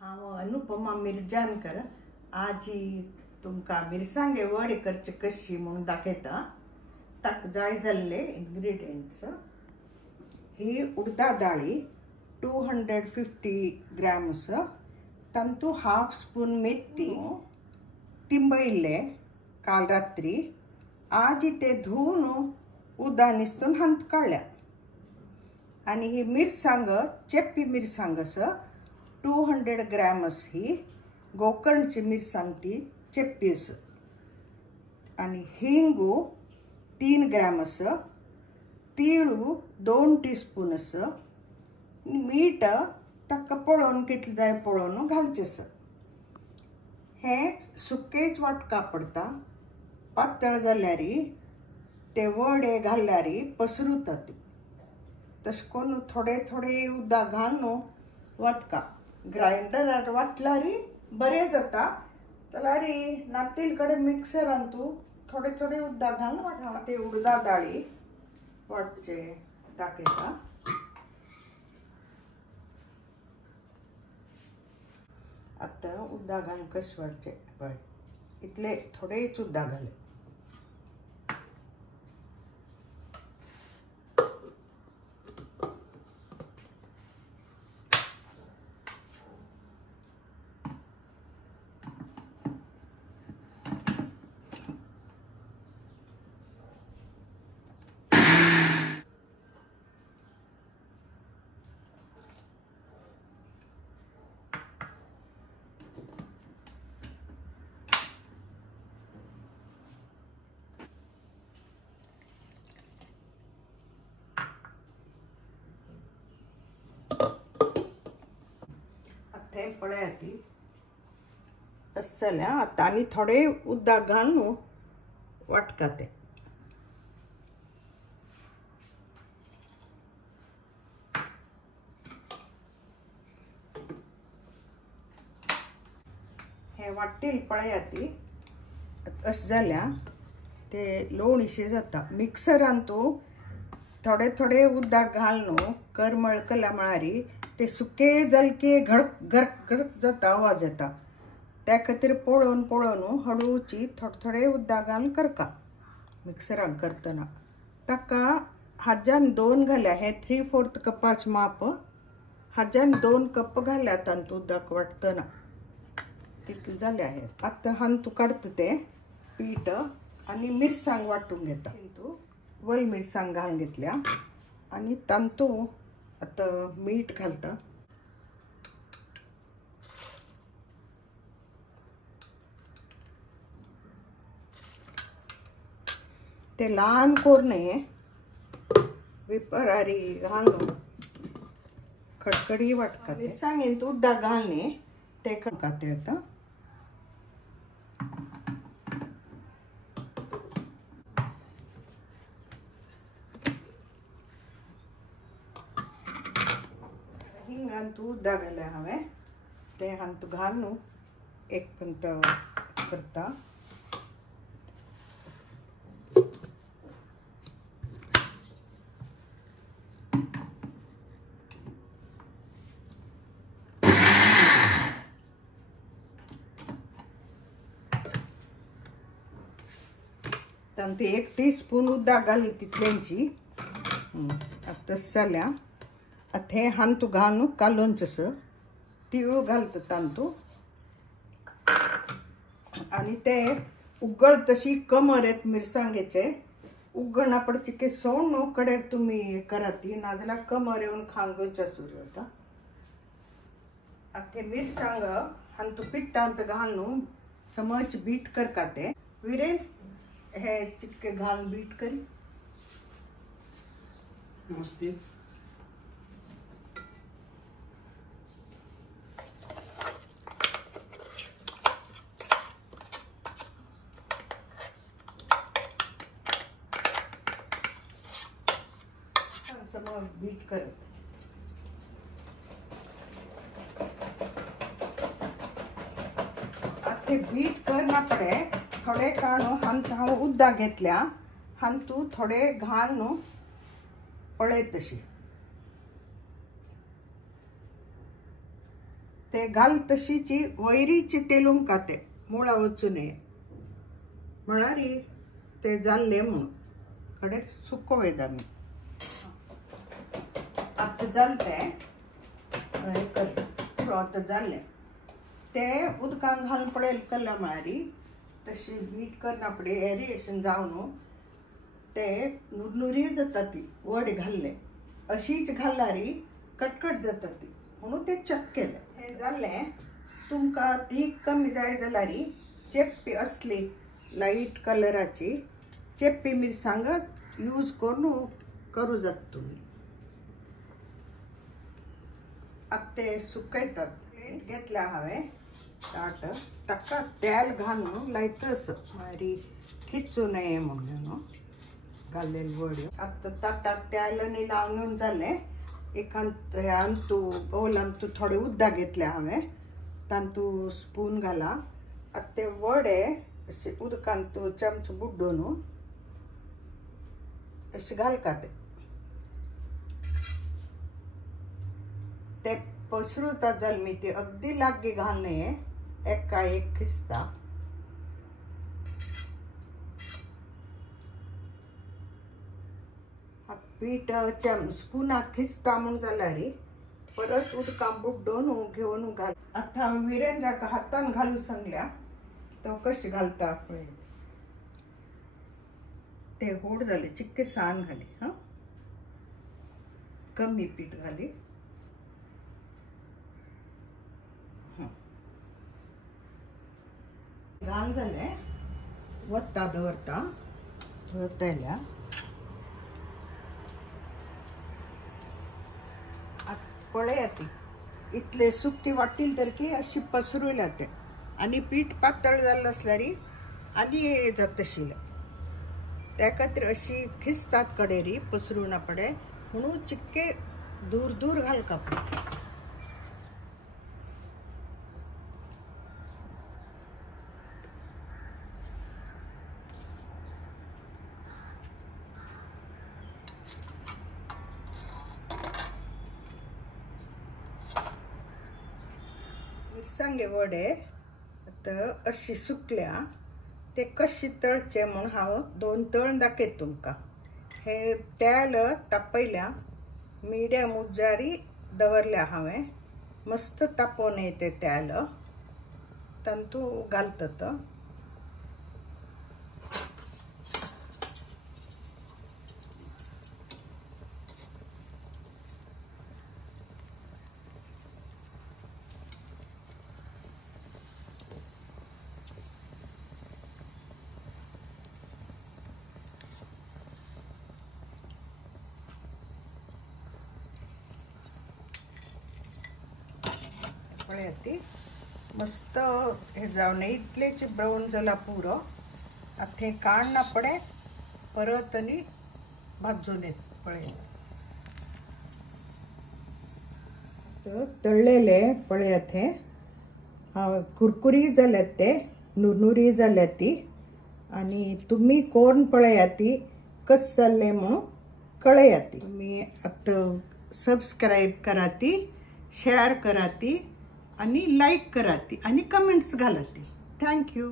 हांव अनुपमा मिर्जानकर आज तुमकां मिरसांगे वडे करचे कशी म्हणून दाखयता। ताका जाय जाल्ले इंग्रेडियंट्स ही उडदा दाळी 250 ग्राम्स, तांतू हाफ स्पून मेथी तिंबयल्ले काल रात्री, आज ते धुवन उदकान न्हिसून हंत काडल्या। आणि ही मिरसांग चेप्पी मिरसांग 200 ग्राम्स ही गोकर्णची मिरसांग ती चेप्पी आणि हिंगू 3 ग्राम्स, तीळू 2 टीस्पून, मीठ ताका पळोवन कितले जाय पळोवन घालचें। हें सुकेच वाटका पडटा, पातळ जाल्यार ते वडे घाल्यार पसरुतात। तशें करून थोडे थोडे उदक घालून वाटका ग्राइंडरार वाटल्यार बरें जाता। जाल्यार नातेल कडेन मिक्सरान तूं थोडे थोडे उदक घालून वाटता। ते उडदा दाळी वाटचे दाखयता। आतां उदक घालून कशें वाटचें पळय, इतले थोडेच उदक घाले। ते पळयात जाल्यार आतां आनी थोडे उदक घालून वाटका ते। हे वाट्टील पळयात अशें जाल्यार ते लोणशें जाता। मिक्सरान तूं थोडे थोडे उदक घालून करमळ केल्या म्हळ्यार ते सुके जलके घडक घडक घडक जाता, आवाज येता। त्या खातीर पळोवन पळोवन हळूची थोडे थोडे उदक घालून करता मिक्सरान करतना। ताका हाज्यान 2 घाल्या, हे 3/4 कपाचें माप, हाज्यान 2 कप घाल्या तांतूं उदक वाटतना, तितले जाले आहेत। आतां हंतू काडता ते पीठ आनी मिरसांग वाटून घेता। वल मिरसांग घालून घेतल्या आनी तांतूं आतां मीठ घालता। ते ल्हान करून विपरारी घालून खडखडी वाटका। मिरसांगेंत उदक घालून ते करता ते आतां। हिंगांत उदक घाल्या हांवें, ते हंत घालून एक पंत करता। तांतूं 1 टीस्पून उदक घालून तितल्यांची तशें जाल्यार आतां हे हंतू घालून कालोवचें। तिळू घालता तांतूं आनी ते उगळ तशी कमर येत मिरसांगेचे। उगळना पडची की सोण कडेन तुमी करात, नाजाल्यार कमर येवन खांगोवच्या सुरू जाता। आतां मिरसांग हंतू पिट्टांत घालून समज बीट करता ते विरेन हे चिटके घालून बीट करी। नमस्ते। समज बीट करत आता बीट करना पडे। थोडे काढून हंत हांव उदक घेतल्या, हंतू थोडे घालून पळय तशी ते घाल तशीची वैरीची तेलून काते मुळा वचू नये म्हणारी ते जाल्ले म्हणून कडे सुको वेदा मी आता जालते आता जाल्ले ते उदकान घालून पडेल कल्ला म्हणारी तशी मीठ करना पडे एरिएशन जावन ते नुरनुरी जाता ती वड घाल्ले अशीच घालणारी कटकट जाता ती म्हणून ते चक केले हे जाल्ले तुमका ती कमी जाय जाल्यार चेप्पी असली लाईट कलराची चेप्पी मिरसांग यूज करू जात तुम्ही आता ते सुकयतात प्लेट घेतल्या हांवें ताट ताका तेल घालून लायतस मारी खिचू नये म्हणून घाल्लेली वड्यो आता ताटाक तेलांनी लावून जालें एकान तू बोलान तू थोडे उदक घेतले हांवें तांतू स्पून घाला आता ते वडे अशे उदकान तू चमचो बुड्डून अशे घालका ते पसरूता जल्मी ते अगदी लागगी घालणे एका एक खिस्ता पीठ स्पुनाक खिस्ता म्हणून जाल्यार परत उदकां बुड्डून घेवन घाल आता विरेंद्राक हातान घालू सांगल्या तो कशी घालता पळय ते होड जाले चिक्के सान घाली हां कमी पीठ घाली घाल जाले वत्ता दवरता वतल्या पळयात इतले सुकटी वाटतील तर की अशी पसरूयला ते आणि पीठ पातळ जाल्लें असल्यार आनी हे जात आशिल्लें त्या खातीर अशी खिस्तात कडेरी पसरूं ना पडे म्हणून चिक्के दूर दूर घालका पडटा मिरसांगे वडे आता अशी सुकल्या ते कशी तळचे म्हणून हांव दोन तळून दाखयत तुमकां हे तेल तापयल्या मिडियम उज्जारी दवरल्या हांवें मस्त तापोवन येते तेल तांतू घालतात पळयात मस्त हे जावन इतलेच ब्राऊन जाला पुरो आता हे काढना पडे परत आनी भाजून येत पळय तळलेले पळयात हे हांव कुरकुरी जाल्यात ते नुरनुरी जाल्यात ती आनी तुमी कोरून पळयात ती कस जाल्ले म्हणून कळयात ती तुमी आतां सबस्क्राईब कराती शेअर कराती आणि लाईक कराती आणि कमेंट्स घालाती थँक्यू